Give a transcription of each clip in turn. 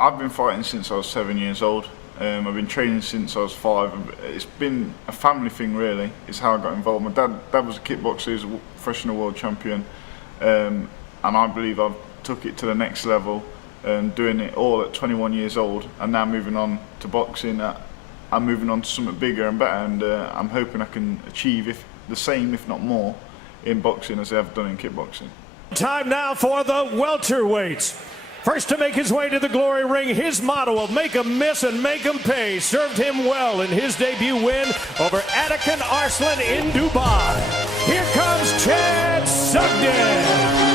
I've been fighting since I was 7 years old. I've been training since I was 5. It's been a family thing really, is how I got involved. My dad was a kickboxer, he was a professional world champion, and I believe I've took it to the next level, doing it all at 21 years old, and now moving on to boxing. I'm moving on to something bigger and better, and I'm hoping I can achieve the same, if not more, in boxing as I have done in kickboxing. Time now for the welterweights. First to make his way to the glory ring, his motto of make 'em miss and make 'em pay served him well in his debut win over Atakan Arslan in Dubai. Here comes Chad Sugden.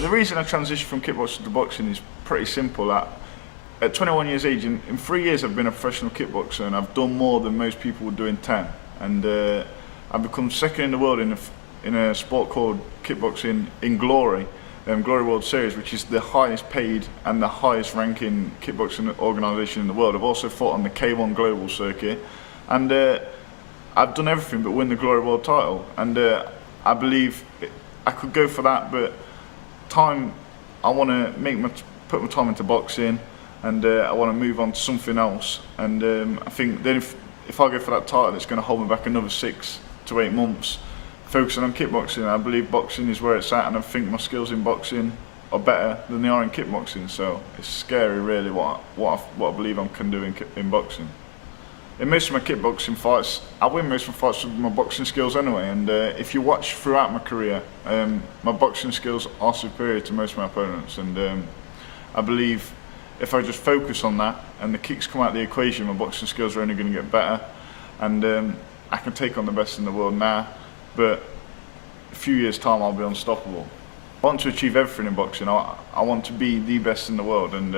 The reason I transitioned from kickboxing to boxing is pretty simple. At 21 years age, in 3 years I've been a professional kickboxer, and I've done more than most people would do in 10. And I've become second in the world in a sport called kickboxing in Glory, Glory World Series, which is the highest paid and the highest ranking kickboxing organisation in the world. I've also fought on the K1 Global circuit, and I've done everything but win the Glory World title. And I believe I could go for that, but I want to put my time into boxing, and I want to move on to something else. And I think then if I go for that title, it's going to hold me back another 6 to 8 months. Focusing on kickboxing, I believe boxing is where it's at, and I think my skills in boxing are better than they are in kickboxing. So it's scary, really, what I believe I can do in boxing. In most of my kickboxing fights, I win most of my fights with my boxing skills anyway, and if you watch throughout my career, my boxing skills are superior to most of my opponents, and I believe if I just focus on that and the kicks come out of the equation, my boxing skills are only going to get better, and I can take on the best in the world now, but a few years time I'll be unstoppable. I want to achieve everything in boxing. I want to be the best in the world, and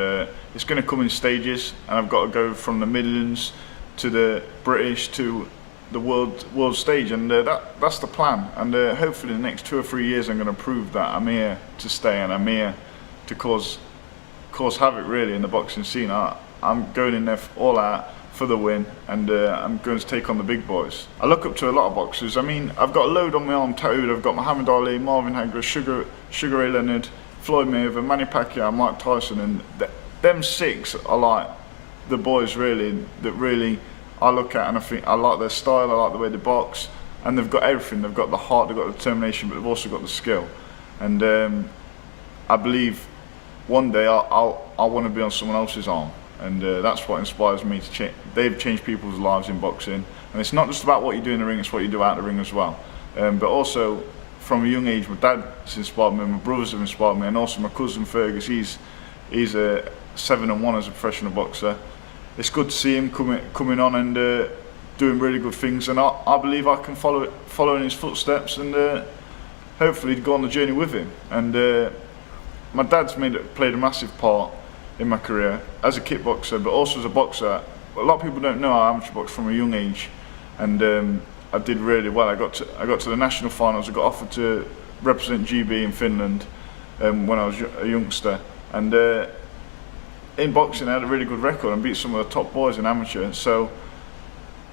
it's going to come in stages, and I've got to go from the Midlands to the British to the world stage, and that's the plan. And hopefully in the next 2 or 3 years I'm going to prove that I'm here to stay, and I'm here to cause havoc really in the boxing scene. I'm going in there all out for the win, and I'm going to take on the big boys. I look up to a lot of boxers. I mean, I've got a load on my arm tattooed. I've got Muhammad Ali, Marvin Hagler, Sugar Ray Leonard, Floyd Mayweather, Manny Pacquiao, Mike Tyson, and them 6 are like the boys really that really I look at, and I think I like their style, I like the way they box, and they've got everything. They've got the heart, they've got the determination, but they've also got the skill. And I believe one day I want to be on someone else's arm, and that's what inspires me to change. They've changed people's lives in boxing, and it's not just about what you do in the ring, it's what you do out the ring as well. But also from a young age, my dad has inspired me, my brothers have inspired me, and also my cousin Fergus. He's a 7-1 as a professional boxer. It's good to see him coming on and doing really good things, and I believe I can follow in his footsteps, and hopefully go on the journey with him. And my dad's played a massive part in my career as a kickboxer, but also as a boxer. A lot of people don't know I amateur boxed from a young age, and I did really well. I got to the national finals. I got offered to represent GB in Finland when I was a youngster, and in boxing I had a really good record and beat some of the top boys in amateur. So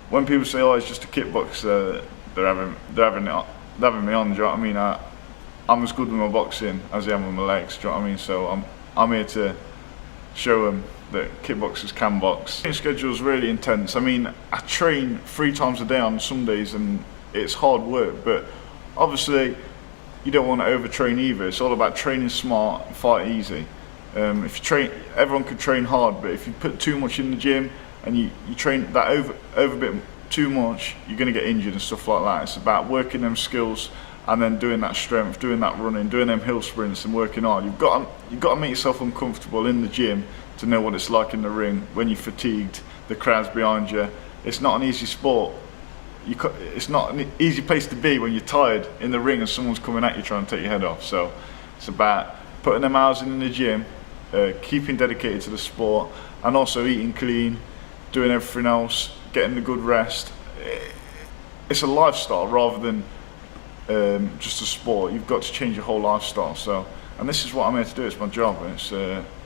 when people say, "Oh, it's just a kickboxer," they're having me on. Do you know what I mean? I'm as good with my boxing as I am with my legs. Do you know what I mean? So I'm here to show them that kickboxers can box. The schedule's really intense. I mean, I train 3 times a day on some days, and it's hard work. But obviously, you don't want to overtrain either. It's all about training smart and fight easy. If you train, everyone can train hard, but if you put too much in the gym and you train that over a bit too much, you're going to get injured and stuff like that. It's about working them skills and then doing that strength, doing that running, doing them hill sprints and working hard. You've got to make yourself uncomfortable in the gym to know what it's like in the ring when you're fatigued, the crowd's behind you. It's not an easy sport. It's not an easy place to be when you're tired in the ring and someone's coming at you trying to take your head off. So it's about putting them hours in the gym, keeping dedicated to the sport, and also eating clean, doing everything else, getting the good rest. It's a lifestyle rather than just a sport. You've got to change your whole lifestyle. So, and this is what I'm here to do. It's my job. It's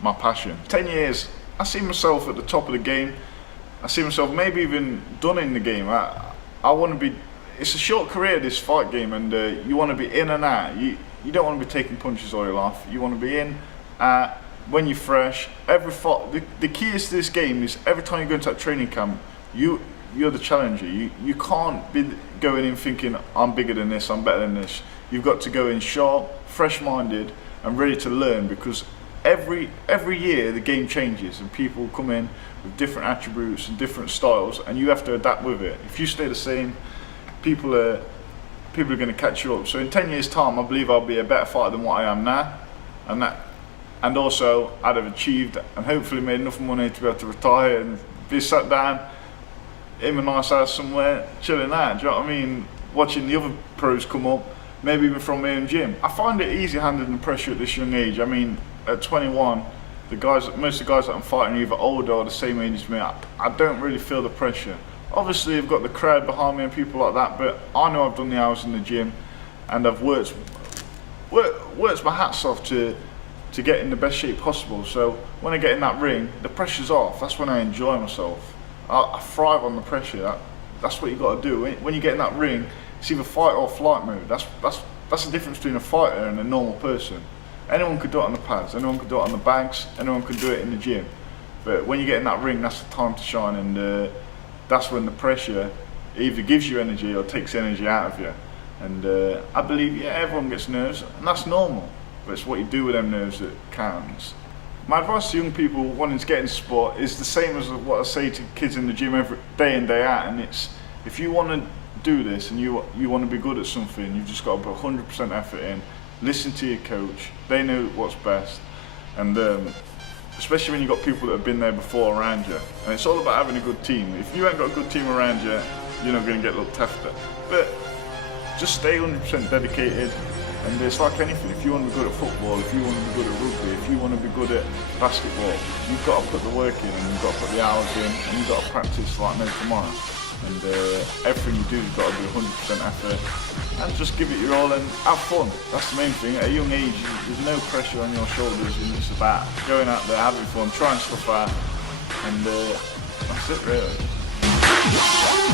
my passion. 10 years, I see myself at the top of the game. I see myself maybe even done in the game. I want to be. It's a short career, this fight game, and you want to be in and out. You don't want to be taking punches all your life. You want to be in, when you're fresh. Every fight. The key is to this game is every time you go into that training camp, you're the challenger. You can't be going in thinking I'm bigger than this, I'm better than this. You've got to go in sharp, fresh-minded, and ready to learn, because every year the game changes and people come in with different attributes and different styles, and you have to adapt with it. If you stay the same, people are going to catch you up. So in 10 years' time, I believe I'll be a better fighter than what I am now, and also I'd have achieved and hopefully made enough money to be able to retire and be sat down in a nice house somewhere, chilling out. Do you know what I mean? Watching the other pros come up, maybe even from my own gym. I find it easy handling the pressure at this young age. I mean, at 21, most of the guys that I'm fighting are either older or the same age as me. I don't really feel the pressure. Obviously, I've got the crowd behind me and people like that, but I know I've done the hours in the gym, and I've worked my hats off to get in the best shape possible. So when I get in that ring, the pressure's off. That's when I enjoy myself. I thrive on the pressure. That's what you got to do. When you get in that ring, it's either fight or flight mode. That's the difference between a fighter and a normal person. Anyone could do it on the pads, anyone could do it on the bags, anyone could do it in the gym. But when you get in that ring, that's the time to shine, and that's when the pressure either gives you energy or takes energy out of you. And I believe, yeah, everyone gets nerves, and that's normal. But it's what you do with them nerves that counts. My advice to young people wanting to get into sport is the same as what I say to kids in the gym every day in, day out, and it's, if you want to do this and you want to be good at something, you've just got to put 100% effort in. Listen to your coach. They know what's best, and especially when you've got people that have been there before around you. And it's all about having a good team. If you ain't got a good team around you, you're not going to get looked after. But just stay 100% dedicated. And it's like anything. If you want to be good at football, if you want to be good at rugby, if you want to be good at basketball, you've got to put the work in, and you've got to put the hours in, and you've got to practice like no tomorrow. And everything you do, you've got to do 100% effort, and just give it your all and have fun. That's the main thing. At a young age, there's no pressure on your shoulders, and it's about going out there, having fun, trying stuff out, and that's it really.